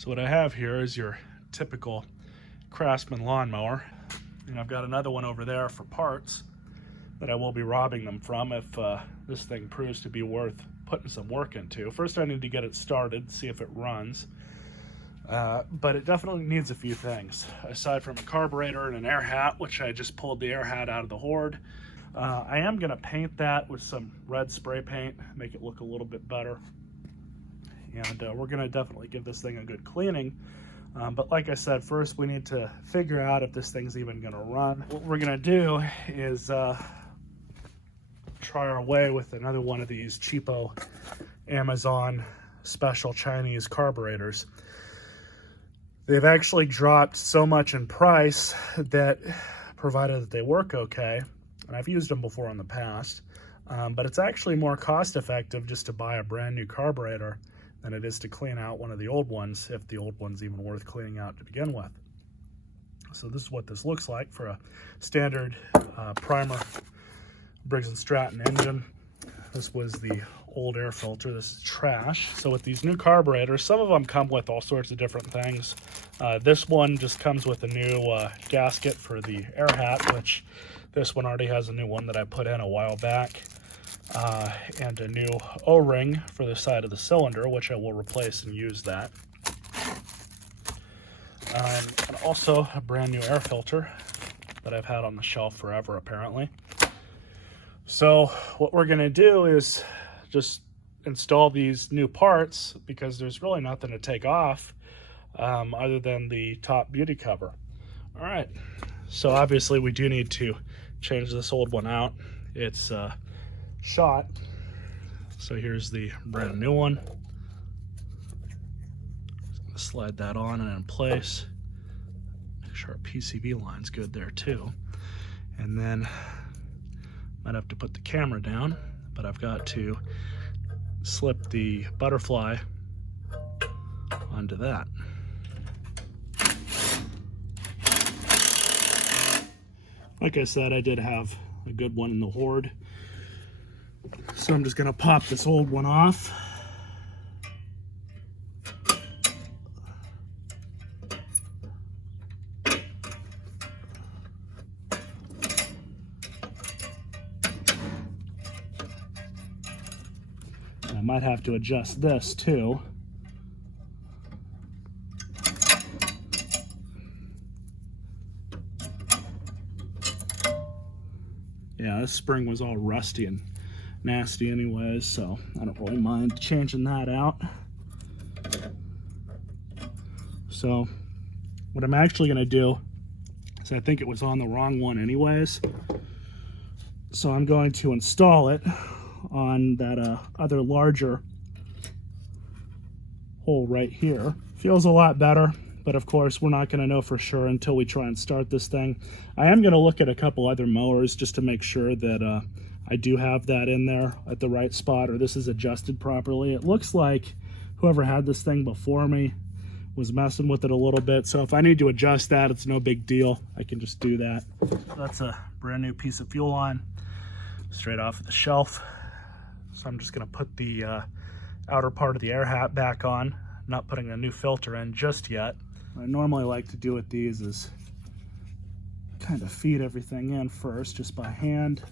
So what I have here is your typical Craftsman lawnmower, and I've got another one over there for parts that I will be robbing them from if this thing proves to be worth putting some work into. First I need to get it started, see if it runs, but it definitely needs a few things. Aside from a carburetor and an air hat, which I just pulled the air hat out of the hoard, I am going to paint that with some red spray paint, make it look a little bit better. And we're going to definitely give this thing a good cleaning. But like I said, first we need to figure out if this thing's even going to run. What we're going to do is try our way with another one of these cheapo Amazon special Chinese carburetors. They've actually dropped so much in price that, provided that they work okay, and I've used them before in the past, but it's actually more cost effective just to buy a brand new carburetor than it is to clean out one of the old ones, if the old one's even worth cleaning out to begin with. So this is what this looks like for a standard primer Briggs & Stratton engine. This was the old air filter. This is trash. So with these new carburetors, some of them come with all sorts of different things. This one just comes with a new gasket for the air hat, which this one already has a new one that I put in a while back. And a new O-ring for the side of the cylinder, which I will replace and use that. And also a brand new air filter that I've had on the shelf forever, apparently. So what we're going to do is just install these new parts, because there's really nothing to take off other than the top beauty cover. All right, so obviously we do need to change this old one out. It's shot. So here's the brand new one. Just gonna slide that on and in place. Make sure our PCB line's good there too. And then might have to put the camera down, but I've got to slip the butterfly onto that. Like I said, I did have a good one in the hoard. So I'm just going to pop this old one off. And I might have to adjust this too. Yeah, this spring was all rusty and nasty anyways, so I don't really mind changing that out. So what I'm actually going to do is, I think it was on the wrong one anyways, so I'm going to install it on that other larger hole right here. Feels a lot better, but of course we're not going to know for sure until we try and start this thing. I am going to look at a couple other mowers just to make sure that I do have that in there at the right spot, or this is adjusted properly. It looks like whoever had this thing before me was messing with it a little bit, so if I need to adjust that, it's no big deal. I can just do that. That's a brand new piece of fuel line straight off of the shelf. So I'm just going to put the outer part of the air hat back on, not putting a new filter in just yet. What I normally like to do with these is kind of feed everything in first, just by hand.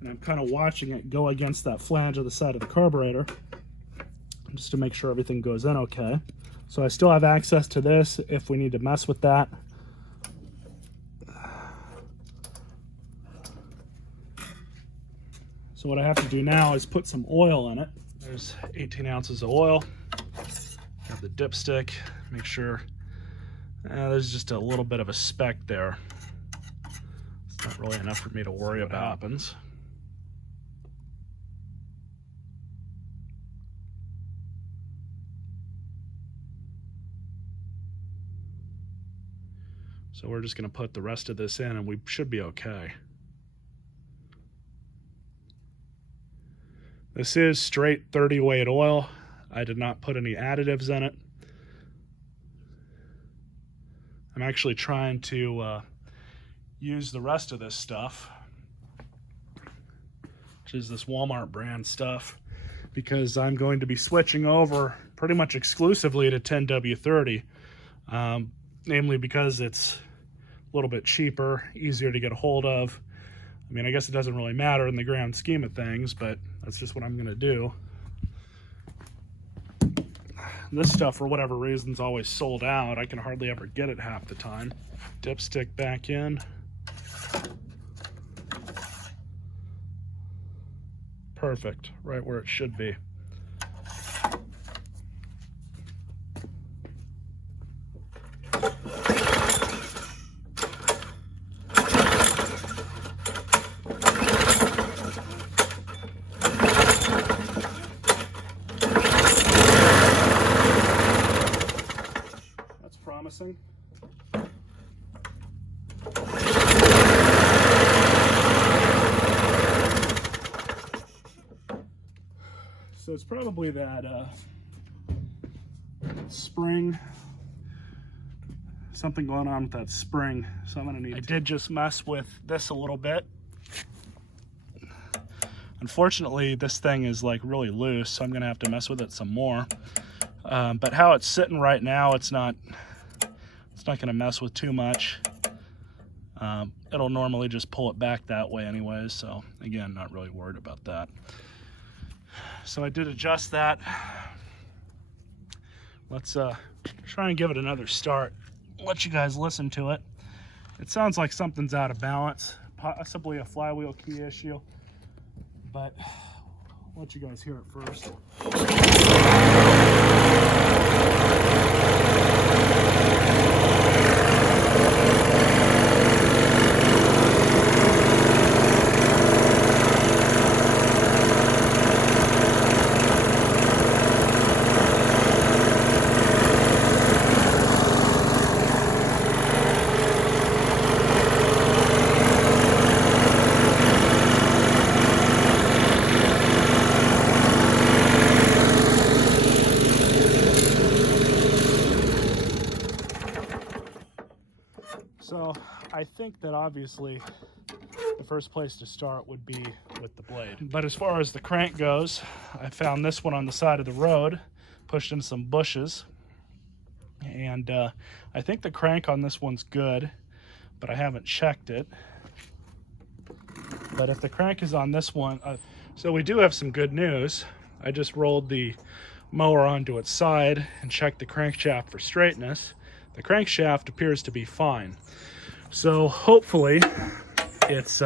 And I'm kind of watching it go against that flange of the side of the carburetor, just to make sure everything goes in okay. So I still have access to this if we need to mess with that. So what I have to do now is put some oil in it. There's 18 ounces of oil. Have the dipstick, make sure there's just a little bit of a speck there. It's not really enough for me to worry about. Happens. So we're just going to put the rest of this in and we should be okay. This is straight 30 weight oil. I did not put any additives in it. I'm actually trying to use the rest of this stuff which is this Walmart brand stuff, because I'm going to be switching over pretty much exclusively to 10W30, namely because it's a little bit cheaper, easier to get a hold of. I mean, I guess it doesn't really matter in the grand scheme of things, but that's just what I'm going to do. This stuff, for whatever reason, is always sold out. I can hardly ever get it half the time. Dipstick back in. Perfect, right where it should be. That's promising. So it's probably that spring, something going on with that spring. So I'm gonna need. I did just mess with this a little bit. Unfortunately, this thing is like really loose, so I'm gonna have to mess with it some more. But how it's sitting right now, it's not gonna mess with too much. It'll normally just pull it back that way anyways. So again, not really worried about that. So I did adjust that. Let's try and give it another start. Let you guys listen to it. It sounds like something's out of balance, possibly a flywheel key issue, but I'll let you guys hear it first. So I think that obviously the first place to start would be with the blade. But as far as the crank goes, I found this one on the side of the road, pushed in some bushes. And I think the crank on this one's good, but I haven't checked it. But if the crank is on this one, so we do have some good news. I just rolled the mower onto its side and checked the crankshaft for straightness. The crankshaft appears to be fine. So hopefully it's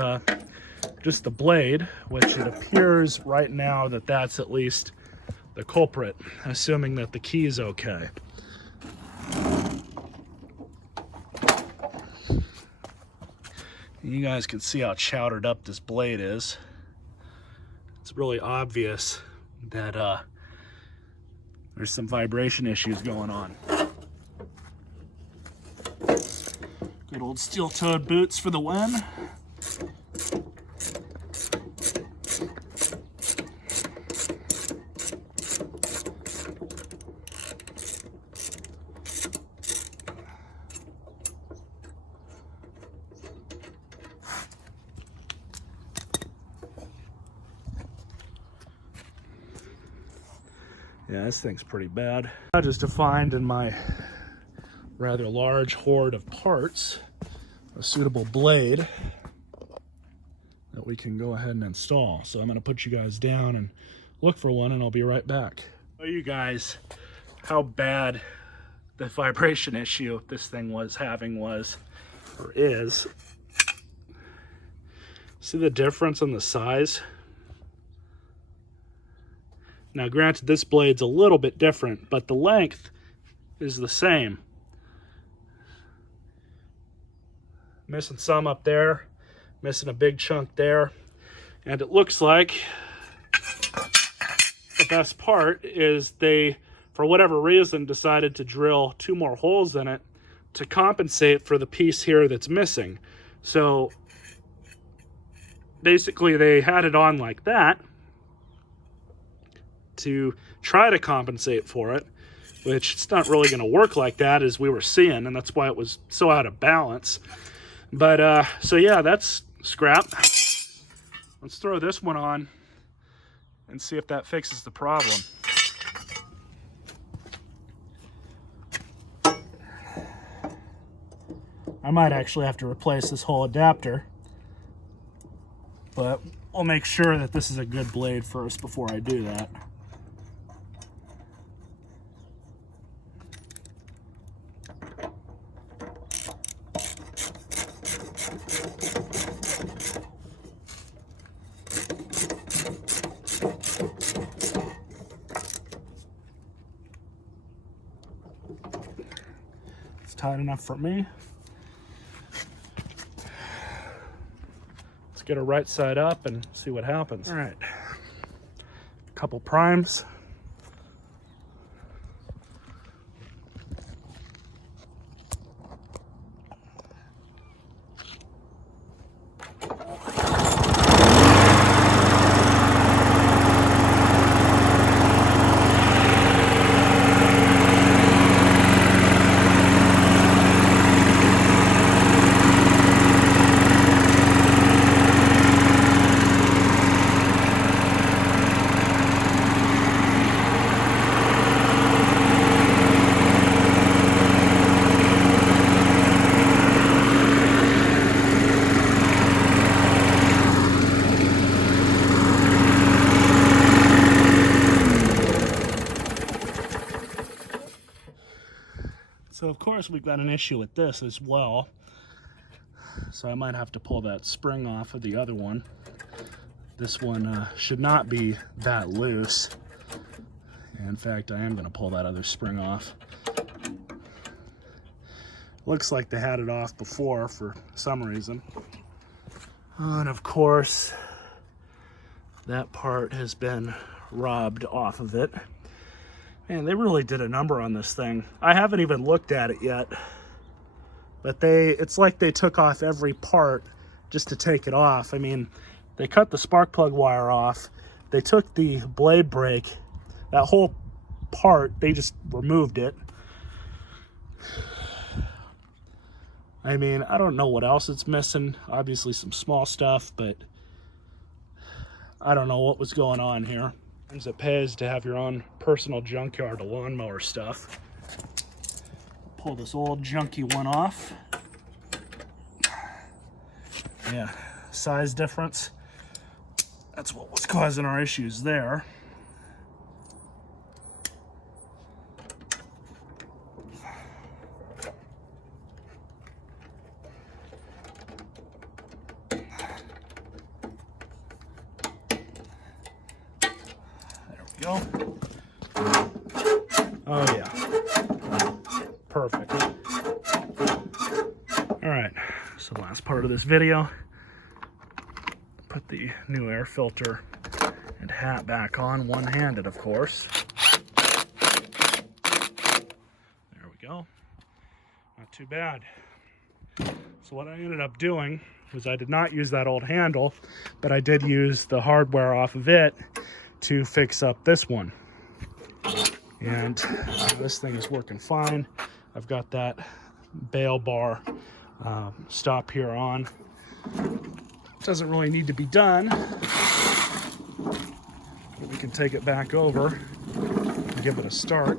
just the blade, which it appears right now that that's at least the culprit, assuming that the key is okay. You guys can see how chowdered up this blade is. It's really obvious that there's some vibration issues going on. Good old steel-toed boots for the win. Yeah, this thing's pretty bad. I just defined in my rather large hoard of parts a suitable blade that we can go ahead and install. So I'm going to put you guys down and look for one, and I'll be right back. Show you guys how bad the vibration issue this thing was having was, or is. See the difference in the size? Now granted, this blade's a little bit different, but the length is the same. Missing some up there, missing a big chunk there. And it looks like the best part is they, for whatever reason, decided to drill 2 more holes in it to compensate for the piece here that's missing. So basically they had it on like that to try to compensate for it, which it's not really going to work like that as we were seeing, and that's why it was so out of balance. But so yeah, that's scrap. Let's throw this one on and see if that fixes the problem. I might actually have to replace this whole adapter, but I'll make sure that this is a good blade first before I do that. It's tight enough for me. Get her right side up and see what happens. All right, a couple primes. So of course we've got an issue with this as well. So I might have to pull that spring off of the other one. This one should not be that loose. In fact, I am going to pull that other spring off. Looks like they had it off before for some reason. And of course, that part has been robbed off of it. Man, they really did a number on this thing. I haven't even looked at it yet, but it's like they took off every part just to take it off. I mean, they cut the spark plug wire off. They took the blade brake, that whole part, they just removed it. I mean, I don't know what else it's missing. Obviously some small stuff, but I don't know what was going on here. It pays to have your own personal junkyard of lawnmower stuff. Pull this old junky one off. Yeah, size difference. That's what was causing our issues there. Go. Oh yeah, perfect. All right, so the last part of this video, put the new air filter and hat back on, one-handed of course. There we go, not too bad. So what I ended up doing was I did not use that old handle, but I did use the hardware off of it to fix up this one. And this thing is working fine. I've got that bail bar stop here on. Doesn't really need to be done. But we can take it back over and give it a start.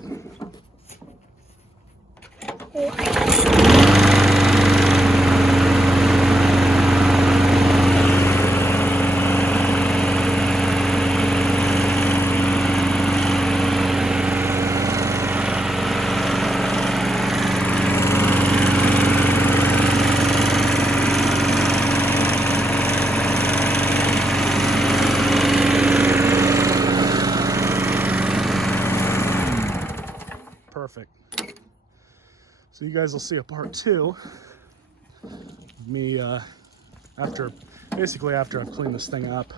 Perfect. So you guys will see a part two of me after I've cleaned this thing up.